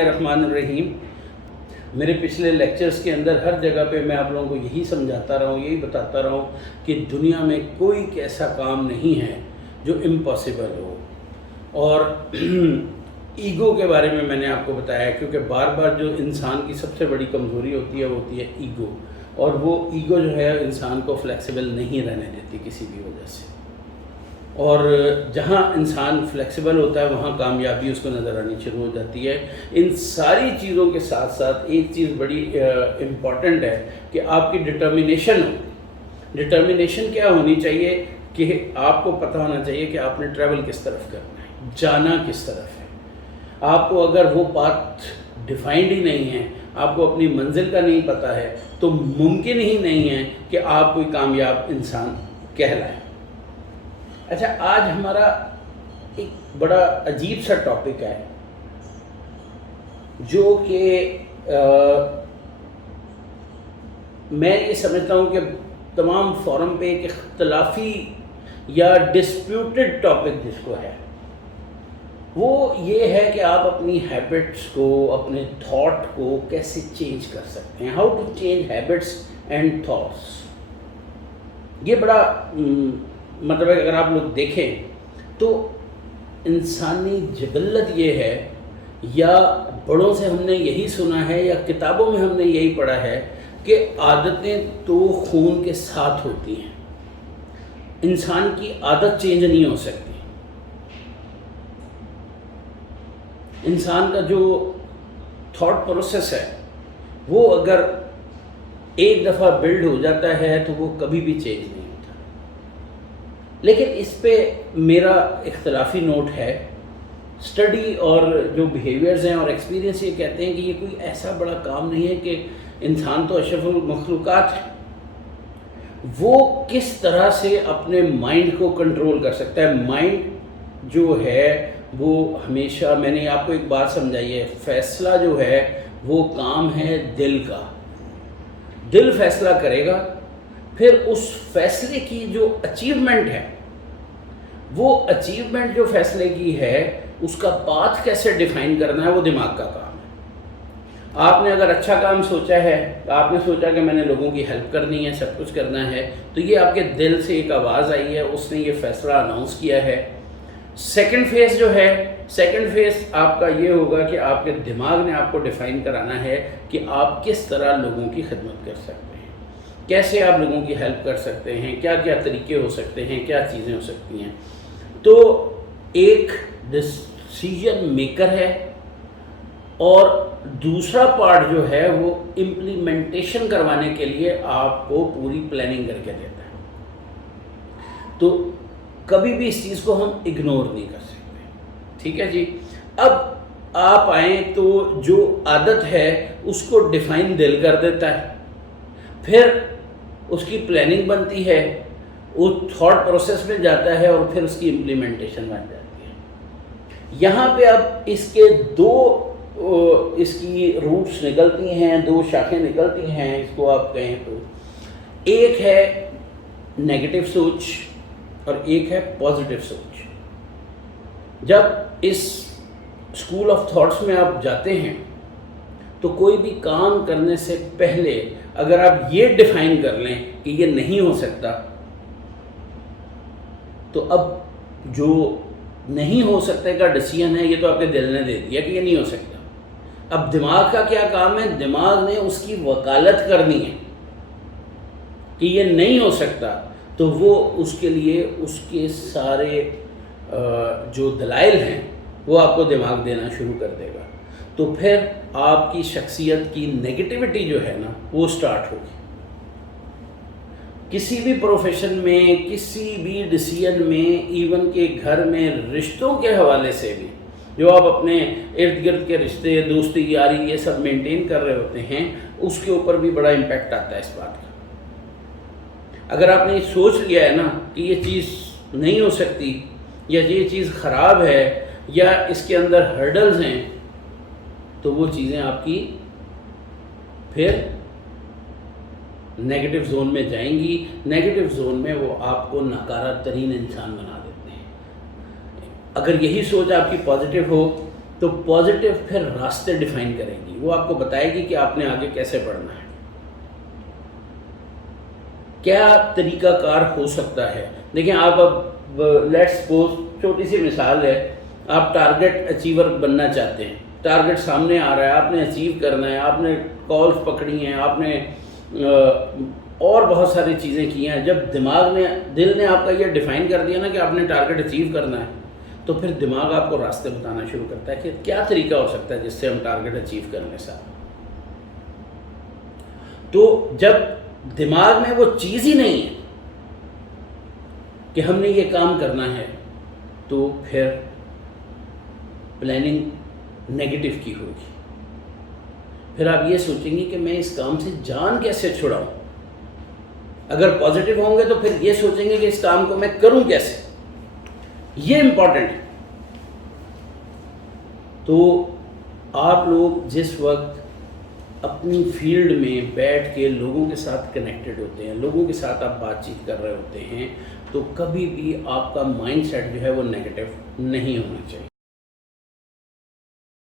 الرحمن الرحیم. میرے پچھلے لیکچرز کے اندر ہر جگہ پہ میں آپ لوگوں کو یہی سمجھاتا رہا ہوں, یہی بتاتا رہا ہوں کہ دنیا میں کوئی ایسا کام نہیں ہے جو امپاسبل ہو. اور ایگو کے بارے میں نے آپ کو بتایا, کیونکہ بار بار جو انسان کی سب سے بڑی کمزوری ہوتی ہے وہ ہوتی ہے ایگو, اور وہ ایگو جو ہے انسان کو فلیکسیبل نہیں رہنے دیتی کسی بھی وجہ سے. اور جہاں انسان فلیکسیبل ہوتا ہے وہاں کامیابی اس کو نظر آنی شروع ہو جاتی ہے. ان ساری چیزوں کے ساتھ ساتھ ایک چیز بڑی امپورٹنٹ ہے کہ آپ کی ڈٹرمنیشن ہو. ڈٹرمنیشن کیا ہونی چاہیے کہ آپ کو پتہ ہونا چاہیے کہ آپ نے ٹریول کس طرف کرنا ہے, جانا کس طرف ہے. آپ کو اگر وہ پاتھ ڈیفائنڈ ہی نہیں ہے, آپ کو اپنی منزل کا نہیں پتہ ہے, تو ممکن ہی نہیں ہے کہ آپ کوئی کامیاب انسان کہلائیں. اچھا, آج ہمارا ایک بڑا عجیب سا ٹاپک ہے جو کہ میں یہ سمجھتا ہوں کہ تمام فورم پہ ایک اختلافی یا ڈسپیوٹڈ ٹاپک جس کو ہے, وہ یہ ہے کہ آپ اپنی ہیبٹس کو, اپنے تھاٹ کو کیسے چینج کر سکتے ہیں. How to change habits and thoughts. یہ بڑا مطلب اگر آپ لوگ دیکھیں تو انسانی جبلت یہ ہے, یا بڑوں سے ہم نے یہی سنا ہے یا کتابوں میں ہم نے یہی پڑھا ہے کہ عادتیں تو خون کے ساتھ ہوتی ہیں. انسان کی عادت چینج نہیں ہو سکتی. انسان کا جو تھاٹ پروسیس ہے وہ اگر ایک دفعہ بلڈ ہو جاتا ہے تو وہ کبھی بھی چینج نہیں ہوتا. لیکن اس پہ میرا اختلافی نوٹ ہے. اسٹڈی اور جو بیہیویئرز ہیں اور ایکسپیرینس یہ کہتے ہیں کہ یہ کوئی ایسا بڑا کام نہیں ہے کہ انسان تو اشرف المخلوقات ہے, وہ کس طرح سے اپنے مائنڈ کو کنٹرول کر سکتا ہے. مائنڈ جو ہے وہ ہمیشہ, میں نے آپ کو ایک بات سمجھائی ہے, فیصلہ جو ہے وہ کام ہے دل کا. دل فیصلہ کرے گا, پھر اس فیصلے کی جو اچیومنٹ ہے, وہ اچیومنٹ جو فیصلے کی ہے اس کا پاتھ کیسے ڈیفائن کرنا ہے وہ دماغ کا کام ہے. آپ نے اگر اچھا کام سوچا ہے, آپ نے سوچا کہ میں نے لوگوں کی ہیلپ کرنی ہے, سب کچھ کرنا ہے, تو یہ آپ کے دل سے ایک آواز آئی ہے, اس نے یہ فیصلہ اناؤنس کیا ہے. سیکنڈ فیز جو ہے, سیکنڈ فیز آپ کا یہ ہوگا کہ آپ کے دماغ نے آپ کو ڈیفائن کرانا ہے کہ آپ کس طرح لوگوں کی خدمت کر سکتے ہیں, کیسے آپ لوگوں کی ہیلپ کر سکتے ہیں, کیا کیا طریقے ہو سکتے ہیں, کیا چیزیں ہو سکتی ہیں. تو ایک ڈیسیژن میکر ہے, اور دوسرا پارٹ جو ہے وہ امپلیمنٹیشن کروانے کے لیے آپ کو پوری پلاننگ کر کے دیتا ہے. تو کبھی بھی اس چیز کو ہم اگنور نہیں کر سکتے. ٹھیک ہے جی. اب آپ آئیں تو جو عادت ہے اس کو ڈیفائن دل کر دیتا ہے, پھر اس کی پلاننگ بنتی ہے, وہ تھاٹ پروسیس میں جاتا ہے, اور پھر اس کی امپلیمنٹیشن بن جاتی ہے. یہاں پہ اب اس کے اس کی روٹس نکلتی ہیں, دو شاخیں نکلتی ہیں, اس کو آپ کہیں تو. ایک ہے نیگیٹو سوچ اور ایک ہے پازیٹیو سوچ. جب اس اسکول آف تھاٹس میں آپ جاتے ہیں تو کوئی بھی کام کرنے سے پہلے اگر آپ یہ ڈیفائن کر لیں کہ یہ نہیں ہو سکتا, تو اب جو نہیں ہو سکتے کا ڈیسیژن ہے یہ تو آپ کے دل نے دے دیا کہ یہ نہیں ہو سکتا. اب دماغ کا کیا کام ہے, دماغ نے اس کی وکالت کرنی ہے کہ یہ نہیں ہو سکتا, تو وہ اس کے لیے اس کے سارے جو دلائل ہیں وہ آپ کو دماغ دینا شروع کر دے گا. تو پھر آپ کی شخصیت کی نگیٹیوٹی جو ہے نا وہ سٹارٹ ہوگی. کسی بھی پروفیشن میں, کسی بھی ڈیسیژن میں, ایون کہ گھر میں رشتوں کے حوالے سے بھی, جو آپ اپنے ارد گرد کے رشتے, دوستی, یاری یہ سب مینٹین کر رہے ہوتے ہیں, اس کے اوپر بھی بڑا امپیکٹ آتا ہے اس بات کا. اگر آپ نے سوچ لیا ہے نا کہ یہ چیز نہیں ہو سکتی, یا یہ چیز خراب ہے, یا اس کے اندر ہرڈلز ہیں, تو وہ چیزیں آپ کی پھر نیگیٹو زون میں جائیں گی. نیگیٹو زون میں وہ آپ کو ناکارہ ترین انسان بنا دیتے ہیں. اگر یہی سوچ آپ کی پازیٹیو ہو تو پازیٹیو پھر راستے ڈیفائن کرے گی، وہ آپ کو بتائے گی کہ آپ نے آگے کیسے بڑھنا ہے، کیا طریقہ کار ہو سکتا ہے۔ دیکھیں آپ اب لیٹ سپوز چھوٹی سی مثال ہے، آپ ٹارگٹ اچیور بننا چاہتے ہیں، ٹارگٹ سامنے آ رہا ہے، آپ نے اچیو کرنا ہے، آپ نے کالز پکڑی ہیں، آپ نے اور بہت ساری چیزیں کی ہیں۔ جب دل نے آپ کا یہ ڈیفائن کر دیا نا کہ آپ نے ٹارگٹ اچیو کرنا ہے، تو پھر دماغ آپ کو راستے بتانا شروع کرتا ہے کہ کیا طریقہ ہو سکتا ہے جس سے ہم ٹارگٹ اچیو کر لیں ساتھ۔ تو جب دماغ میں وہ چیز ہی نہیں ہے کہ ہم نے یہ کام کرنا ہے، تو پھر پلاننگ نیگیٹو کی ہوگی۔ پھر آپ یہ سوچیں گے کہ میں اس کام سے جان کیسے چھڑاؤں۔ اگر پازیٹیو ہوں گے تو پھر یہ سوچیں گے کہ اس کام کو میں کروں کیسے، یہ امپورٹنٹ ہے۔ تو آپ لوگ جس وقت اپنی فیلڈ میں بیٹھ کے لوگوں کے ساتھ کنیکٹڈ ہوتے ہیں، لوگوں کے ساتھ آپ بات چیت کر رہے ہوتے ہیں، تو کبھی بھی آپ کا مائنڈ سیٹ جو ہے وہ نیگیٹو نہیں ہونا چاہیے۔